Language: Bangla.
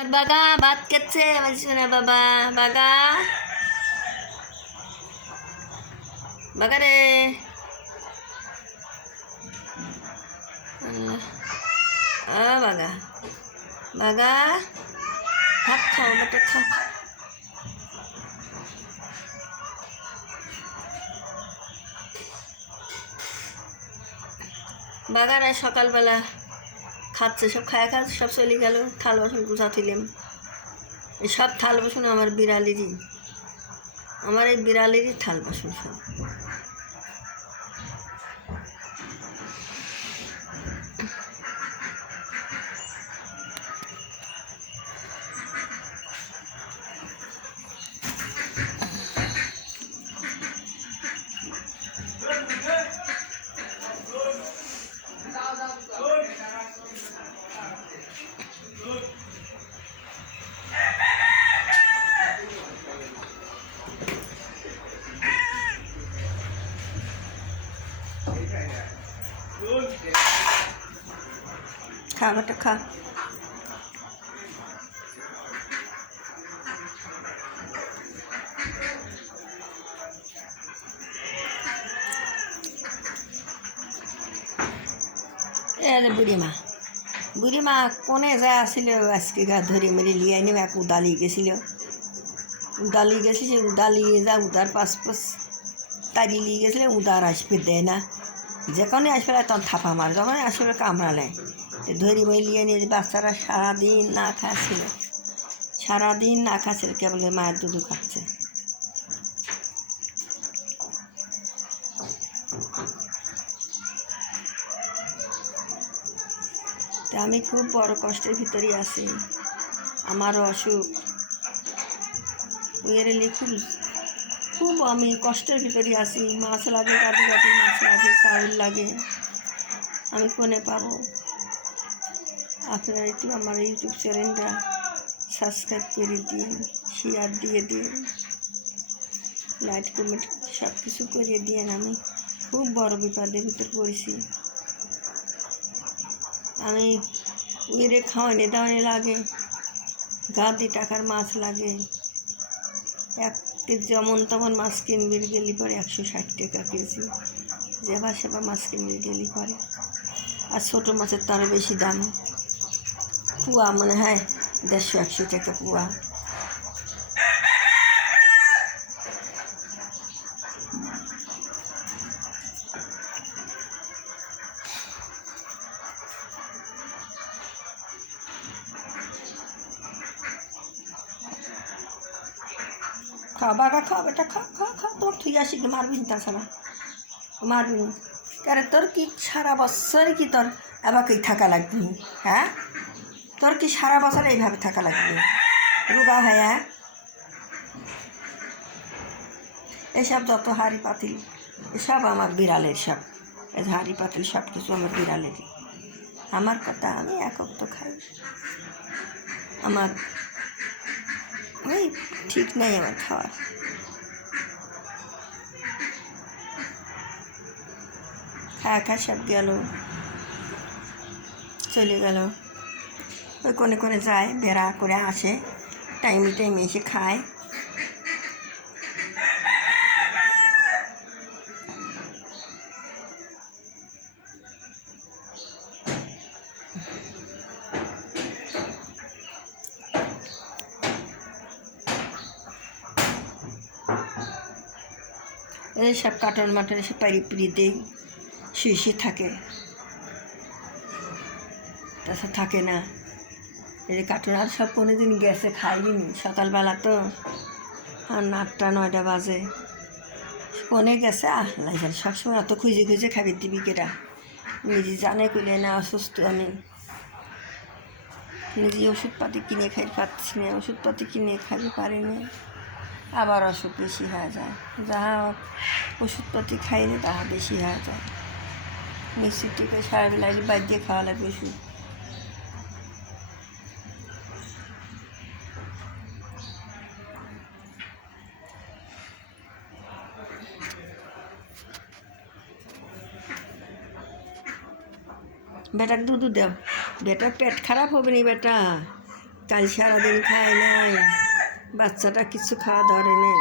আর বাগা ভাত খাচ্ছে আমার সোনা বাবা। বাগা বাগা রে। বাগা বাগা ভাত খাও, বেটা খাও। বাগার সকালবেলা খাচ্ছে, সব খায়া খাচ্ছে, সব চলে গেল। থাল বাসন গুছা তুলিম। এই সব থাল বাসন আমার বিড়ালেরই, আমার এই বিড়ালেরই থাল বাসন সব। খা বেটা খা। বুড়িমা বুড়িমা কোনে যা আসছিল আজকে গা ধরে মেরে লিয়ে আইনি এক উদালি গেছিল। উদালি গেছি, সে উদালিয়ে যা উদার পাশ পাশ তাড়িয়ে নিয়ে গেছিলে। উদার আসবে দেয় না, যখনই আসবে তখন থাপা মার, যখনই আসবে কামড়ালে ধরি মেরে লিয়ে নিয়ে। বাচ্চারা সারাদিন না খাচ্ছিল, সারাদিন না খাচ্ছিল, কেবল মায়ের দুধ খাচ্ছে। তা আমি খুব বড় কষ্টের ভিতরেই আছি। আমারও অসুখ এলে খুব খুব আমি কষ্টের ভিতরে আছি। মাছ লাগে, কাটি কাটি মাছ লাগে, চাউল লাগে, আমি কোনে পাবো? আপনারা একটু আমার ইউটিউব চ্যানেলটা সাবস্ক্রাইব করে দিন, শেয়ার দিয়ে দিন, লাইক কমেন্ট সব কিছু করে দিন। আমি খুব বড় বিপদের ভিতর পড়েছি। আমি উইরে খাওয়ানি দাওয়ানি লাগে, গাদি টাকার মাছ লাগে। এক কেজি যেমন তেমন মাছ কিনবে গেলি পরে 160 টাকা কেজি, যেবা সেবা মাছ কিনবে গেলি পরে। আর ছোটো মাছের তো আরও বেশি দাম, পুয়া মনে হয় 150-100 টাকা পুয়া। খা বাগা খা বেটা খা খা খা, তোর তুই আসি কি মারবি না, তাছাড়া মারবি না। আরে তোর কি সারা বছর কি তোর এবাকেই থাকা লাগবে? হ্যাঁ, তোর কি সারা বছর এইভাবে থাকা লাগবে রুগা ভাইয়া? এসব যত হাঁড়ি পাতিল এসব আমার বিড়ালের, সব এই হাঁড়ি পাতিল সব কিছু আমার বিড়ালেরই। আমার কথা, আমি একক তো খাই, আমার ওই ঠিক নেই আমার খাওয়ার। খায় খায় সব গেল, চলে গেল। ওই কোনে কোনে যায়, বেড়া করে আসে, টাইমে টাইমে এসে খায়। এই সব কাটন মাটন এসে পাড়ি পিড়ি দেই, শুয়ে শুয়ে থাকে, তাছাড়া থাকে না। এই কাটন আর সব কোনো দিন গেছে, খাইনি সকালবেলা তো, আর 8টা-9টা বাজে, কোনে গেছে আল্লাহ জানে। সবসময় অত খুঁজে খুঁজে খাবি দিবি কেটা? নিজে জানে কইলে না অসুস্থ আমি, নিজে ওষুধপাতি কিনে খাই পাচ্ছি না, ওষুধপাতি কিনে খাইতে পারিনি, আবার অসুখ বেশি হয়ে যায়। যাহা ওষুধপাতি খাইলে তাহা বেশি হয়ে যায়। মিক্সির টিকে সারাবেলা বাদ দিয়ে খাওয়া লাগবে ওষুধ। বেটার দুধ দেও, বেটার পেট খারাপ হবে নি বেটা, কাল সারাদিন খায় নাই, বাচ্চাটা কিছু খাওয়া ধরে নেই।